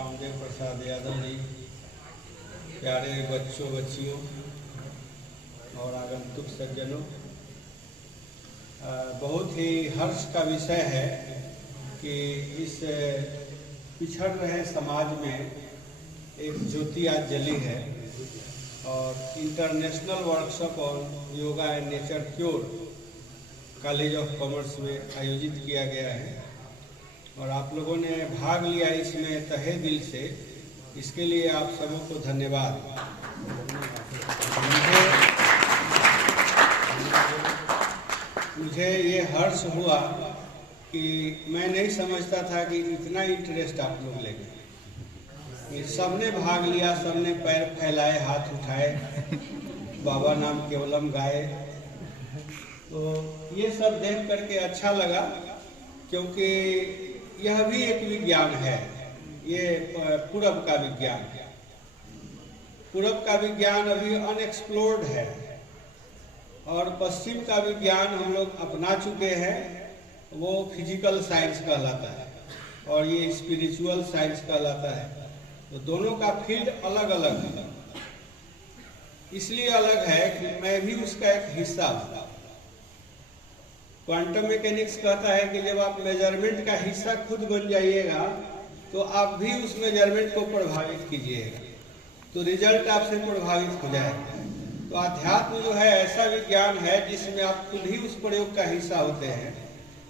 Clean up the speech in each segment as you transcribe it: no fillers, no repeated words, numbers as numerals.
कामदेव प्रसाद यादव जी, प्यारे बच्चों बच्चियों और आगंतुक सज्जनों, बहुत ही हर्ष का विषय है कि इस पिछड़ रहे समाज में एक ज्योति आज जली है और international workshop on yoga and nature cure college of commerce में आयोजित किया गया है और आप लोगों ने भाग लिया इसमें तहे दिल से। इसके लिए आप सबों को धन्यवाद। मुझे ये हर्ष हुआ कि मैं नहीं समझता था कि इतना इंटरेस्ट आप लोग लेंगे। सबने भाग लिया, सबने पैर फैलाए, हाथ उठाए, बाबा नाम केवलम गाए। तो ये सब देख करके अच्छा लगा, क्योंकि यह भी एक विज्ञान है। ये पूरब का विज्ञान है। पूरब का विज्ञान अभी अनएक्सप्लोर्ड है और पश्चिम का विज्ञान हम लोग अपना चुके हैं। वो फिजिकल साइंस कहलाता है और ये स्पिरिचुअल साइंस कहलाता है। तो दोनों का फील्ड अलग अलग है। इसलिए अलग है कि मैं भी उसका एक हिस्सा हूँ। क्वांटम मैकेनिक्स कहता है कि जब आप मेजरमेंट का हिस्सा खुद बन जाइएगा तो आप भी उस मेजरमेंट को प्रभावित कीजिएगा, तो रिजल्ट आपसे प्रभावित हो जाएगा। तो अध्यात्म जो है ऐसा विज्ञान है जिसमें आप खुद ही उस प्रयोग का हिस्सा होते हैं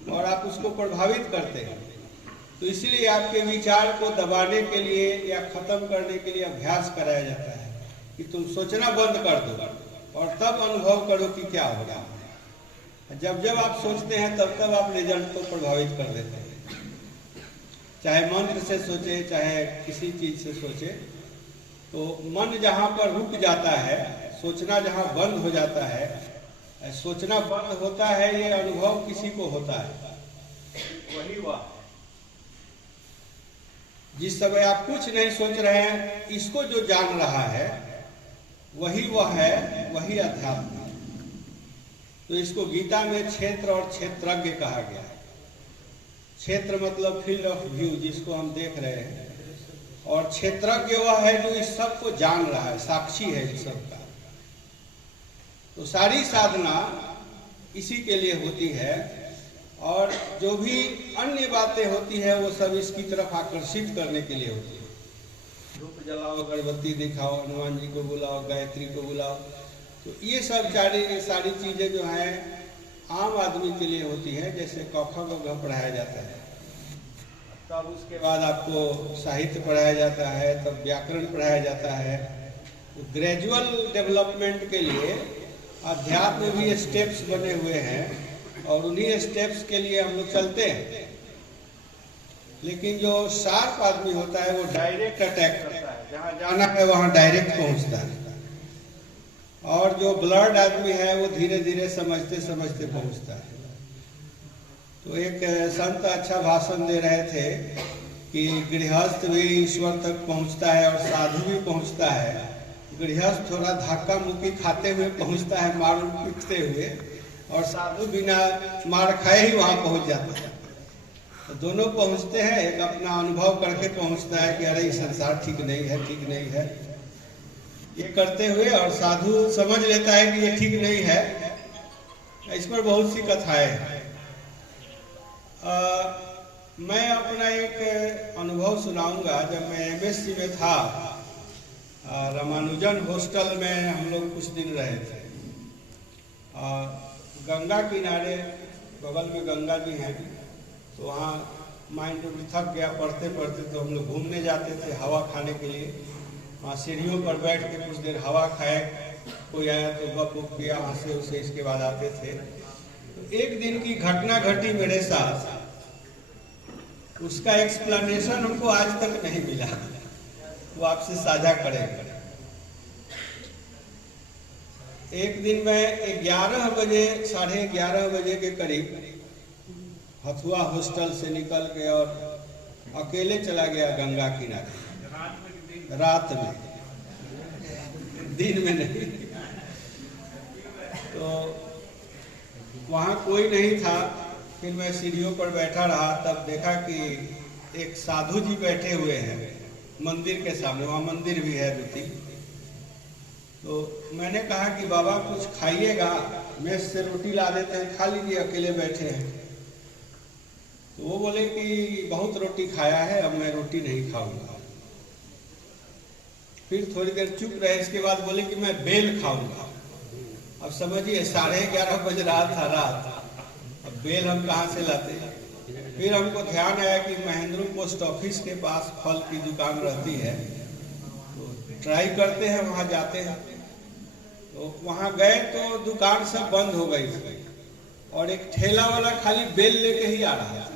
और आप उसको प्रभावित करते हैं। तो इसलिए आपके विचार को दबाने के लिए या खत्म करने के लिए अभ्यास कराया जाता है कि तुम सोचना बंद कर दो और तब अनुभव करो कि क्या होगा। जब जब आप सोचते हैं तब तब आप रिजल्ट को प्रभावित कर देते हैं। चाहे मंत्र से सोचे, चाहे किसी चीज से सोचे, तो मन जहाँ पर रुक जाता है, सोचना जहाँ बंद हो जाता है, सोचना बंद होता है, ये अनुभव किसी को होता है। वही वह जिस समय आप कुछ नहीं सोच रहे हैं, इसको जो जान रहा है वही वह है, वही अध्यात्म। तो इसको गीता में क्षेत्र और क्षेत्रज्ञ कहा गया है। क्षेत्र मतलब फील्ड ऑफ व्यू, जिसको हम देख रहे हैं, और क्षेत्रज्ञ वह है जो इस सब को जान रहा है, साक्षी है इस सब का। तो सारी साधना इसी के लिए होती है और जो भी अन्य बातें होती है वो सब इसकी तरफ आकर्षित करने के लिए होती है। धूप जलाओ, अगरबत्ती दिखाओ, हनुमान जी को बुलाओ, गायत्री को बुलाओ। तो ये सब सारी चीजें जो हैं आम आदमी के लिए होती है। जैसे क ख ग घ पढ़ाया जाता है, तब उसके बाद आपको साहित्य पढ़ाया जाता है, तब व्याकरण पढ़ाया जाता है। तो ग्रेजुअल डेवलपमेंट के लिए अध्यात्म भी स्टेप्स बने हुए हैं और उन्हीं स्टेप्स के लिए हम लोग चलते हैं। लेकिन जो शार्प आदमी होता है वो डायरेक्ट अटैक करता है, जहाँ जाना है वहाँ डायरेक्ट पहुँचता है। और जो ब्लर्ड आदमी है वो धीरे धीरे समझते समझते पहुंचता है। तो एक संत अच्छा भाषण दे रहे थे कि गृहस्थ भी ईश्वर तक पहुंचता है और साधु भी पहुंचता है। गृहस्थ थोड़ा धक्का मुक्की खाते हुए पहुंचता है, मार पीटते हुए, और साधु बिना मार खाए ही वहां पहुंच जाता है। तो दोनों पहुंचते हैं, एक अपना अनुभव करके पहुंचता है कि अरे ये संसार ठीक नहीं है, ठीक नहीं है, ये करते हुए, और साधु समझ लेता है कि ये ठीक नहीं है। इस पर बहुत सी कथाएं हैं। मैं अपना एक अनुभव सुनाऊंगा। जब मैं एमएससी में था, रामानुजन हॉस्टल में हम लोग कुछ दिन रहे थे। गंगा किनारे, बगल में गंगा जी हैं, तो वहाँ माइंड थक गया पढ़ते पढ़ते, तो हम लोग घूमने जाते थे हवा खाने के लिए। वहाँ सीढ़ियों पर बैठ के कुछ देर हवा खाए, कोई आया तो गप उप किया, हंसे उसे, इसके बाद आते थे। तो एक दिन की घटना घटी मेरे साथ, उसका एक्सप्लेनेशन हमको आज तक नहीं मिला, वो आपसे साझा करेंगे। एक दिन मैं 11 बजे, 11:30 बजे के करीब हथुआ हॉस्टल से निकल के और अकेले चला गया गंगा किनारे। रात में, दिन में नहीं। तो वहाँ कोई नहीं था। फिर मैं सीढ़ियों पर बैठा रहा, तब देखा कि एक साधु जी बैठे हुए हैं मंदिर के सामने, वहाँ मंदिर भी है 2-3। तो मैंने कहा कि बाबा कुछ खाइएगा, मेस से रोटी ला देते हैं, खा लीजिए, अकेले बैठे हैं। तो वो बोले कि बहुत रोटी खाया है, अब मैं रोटी नहीं खाऊंगा। फिर थोड़ी देर चुप रहे, इसके बाद बोले कि मैं बेल खाऊंगा। अब समझिए 11:30 बज रहा था रात, अब बेल हम कहाँ से लाते हैं। फिर हमको ध्यान आया कि महेंद्र पोस्ट ऑफिस के पास फल की दुकान रहती है, तो ट्राई करते हैं, वहाँ जाते हैं। तो वहाँ गए तो दुकान सब बंद हो गई थी और एक ठेला वाला खाली बेल लेके ही आ रहा था।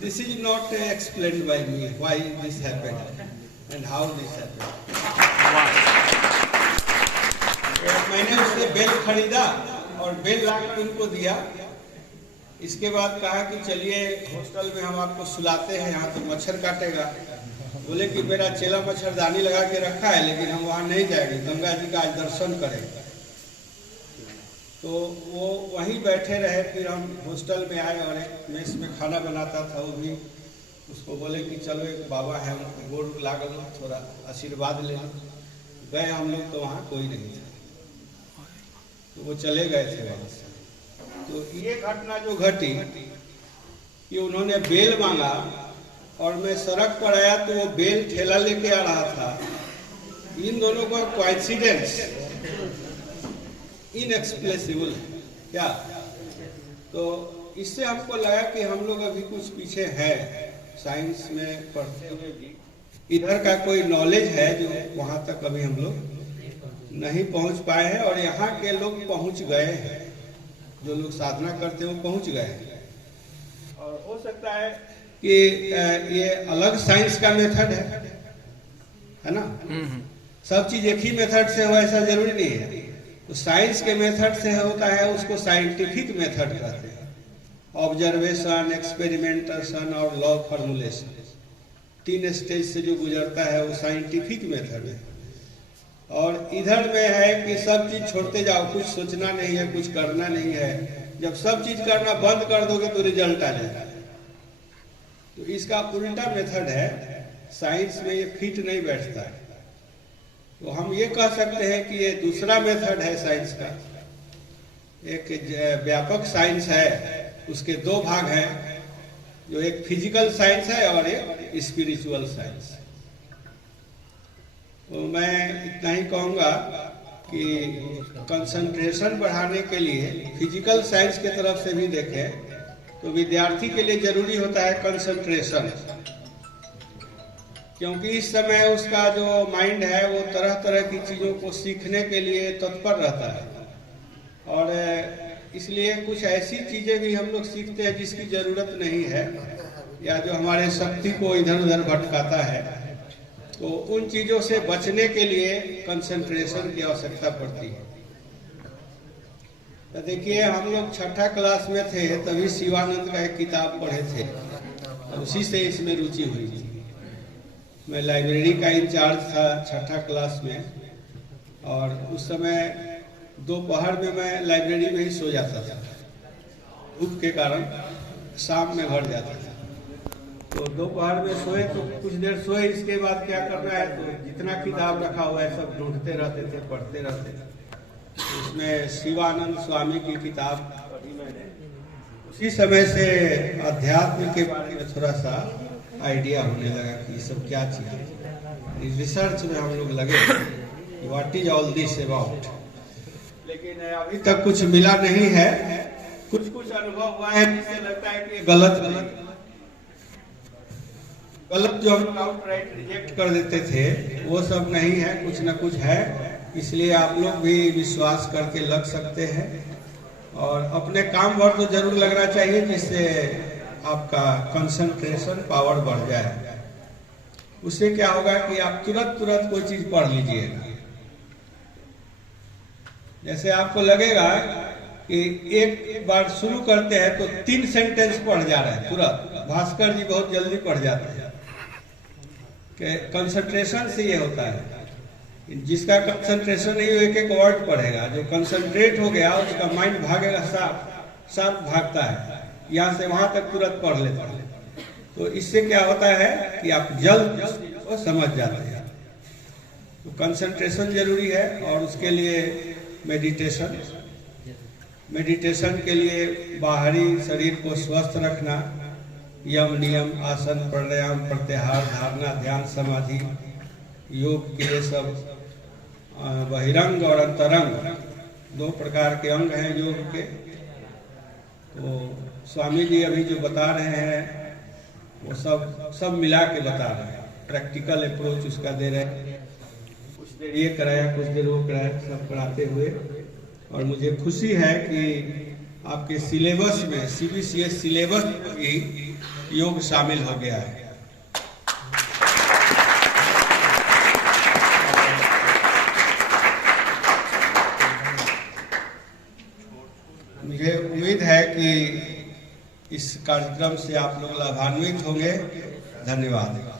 This is not explained bye me why this happened and how this happened. मैंने उससे बेल खरीदा और बेल लाकर उनको दिया। इसके बाद कहा कि चलिए हॉस्टल में हम आपको सुलाते हैं, यहाँ तो मच्छर काटेगा। बोले कि मेरा चेला मच्छरदानी लगा के रखा है, लेकिन हम वहाँ नहीं जाएंगे, गंगा जी का आज दर्शन करेंगे। तो वो वहीं बैठे रहे। फिर हम हॉस्टल में आए और एक मेस में खाना बनाता था, वो भी उसको बोले कि चलो एक बाबा है, उनको गोड़ लागल, थोड़ा आशीर्वाद ले लो। गए हम लोग तो वहाँ कोई नहीं था, तो वो चले गए थे वहाँ से। तो ये घटना जो घटी कि उन्होंने बेल मांगा और मैं सड़क पर आया तो वो बेल ठेला लेके आ रहा था। इन दोनों का कोइंसिडेंस इनएक्सप्लेसिबल है क्या। तो इससे हमको लगा कि हम लोग अभी कुछ पीछे है साइंस में पढ़ते हुए भी। इधर का कोई नॉलेज है जो वहाँ तक अभी हम लोग नहीं पहुँच पाए हैं, और यहाँ के लोग पहुँच गए हैं, जो लोग साधना करते हैं वो पहुँच गए हैं। और हो सकता है कि ये अलग साइंस का मेथड है ना। सब चीज एक ही मेथड से हो ऐसा जरूरी नहीं है। तो साइंस के मेथड से होता है, उसको साइंटिफिक मेथड कहते हैं। ऑब्जर्वेशन, एक्सपेरिमेंटेशन और लॉ फॉर्मुलेशन, 3 स्टेज से जो गुजरता है वो साइंटिफिक मेथड है। और इधर में है कि सब चीज छोड़ते जाओ, कुछ सोचना नहीं है, कुछ करना नहीं है। जब सब चीज करना बंद कर दोगे तो रिजल्ट आ जाएगा। तो इसका उल्टा मेथड है, साइंस में ये फिट नहीं बैठता है। तो हम ये कह सकते हैं कि ये दूसरा मेथड है साइंस का। एक व्यापक साइंस है, उसके 2 भाग हैं, जो एक फिजिकल साइंस है और एक स्पिरिचुअल साइंस। तो मैं इतना ही कहूँगा कि कंसंट्रेशन बढ़ाने के लिए फिजिकल साइंस की तरफ से भी देखें तो विद्यार्थी के लिए जरूरी होता है कंसंट्रेशन, क्योंकि इस समय उसका जो माइंड है वो तरह तरह की चीज़ों को सीखने के लिए तत्पर रहता है। और इसलिए कुछ ऐसी चीज़ें भी हम लोग सीखते हैं जिसकी ज़रूरत नहीं है, या जो हमारे शक्ति को इधर उधर भटकाता है। तो उन चीज़ों से बचने के लिए कंसंट्रेशन की आवश्यकता पड़ती है। तो देखिए, हम लोग 6ठा क्लास में थे तभी शिवानंद का एक किताब पढ़े थे, उसी से इसमें रुचि हुई थी। मैं लाइब्रेरी का इंचार्ज था 6ठा क्लास में, और उस समय दोपहर में मैं लाइब्रेरी में ही सो जाता था, धूप के कारण। शाम में घर जाता था, तो दोपहर में सोए तो कुछ देर सोए, इसके बाद क्या करना है, तो जितना किताब रखा हुआ है सब ढूंढते रहते थे, पढ़ते रहते थे। उसमें शिवानंद स्वामी की किताब पढ़ी मैंने। उसी समय से अध्यात्म के बारे में थोड़ा सा आइडिया होने लगा कि ये सब क्या चीज़ है। रिसर्च में हम लोग लगे, what is all this about, लेकिन अभी तक कुछ मिला नहीं है। कुछ कुछ अनुभव हुआ है जिससे लगता है कि गलत जो हम आउटराइट रिजेक्ट कर देते थे वो सब नहीं है, कुछ न कुछ है। इसलिए आप लोग भी विश्वास करके लग सकते हैं, और अपने काम भर तो जरूर लगना चाहिए, जिससे आपका कंसंट्रेशन पावर बढ़ जाए। उससे क्या होगा कि आप तुरंत कोई चीज पढ़ लीजिएगा। जैसे आपको लगेगा कि एक बार शुरू करते हैं तो 3 सेंटेंस पढ़ जा रहे हैं तुरंत। भास्कर जी बहुत जल्दी पढ़ जाते हैं। कंसंट्रेशन से ये होता है। जिसका कंसंट्रेशन नहीं हो एक वर्ड पढ़ेगा, जो कंसंट्रेट हो गया उसका माइंड भागेगा, साफ भागता है, यहाँ से वहां तक तुरंत पढ़ लेता है। तो इससे क्या होता है कि आप जल्द को समझ जाते हैं। तो कंसंट्रेशन जरूरी है और उसके लिए मेडिटेशन के लिए बाहरी शरीर को स्वस्थ रखना, यम नियम आसन प्राणायाम प्रत्याहार धारणा ध्यान समाधि योग के ये सब बहिरंग और अंतरंग 2 प्रकार के अंग हैं योग के। तो स्वामी जी अभी जो बता रहे हैं वो सब मिला के बता रहे हैं, प्रैक्टिकल अप्रोच उसका दे रहे हैं। कुछ देर ये कराया, कुछ देर वो कराया, सब कराते हुए। और मुझे खुशी है कि आपके सिलेबस में CBCS सिलेबस में भी योग शामिल हो गया है। मुझे उम्मीद है कि इस कार्यक्रम से आप लोग लाभान्वित होंगे। धन्यवाद।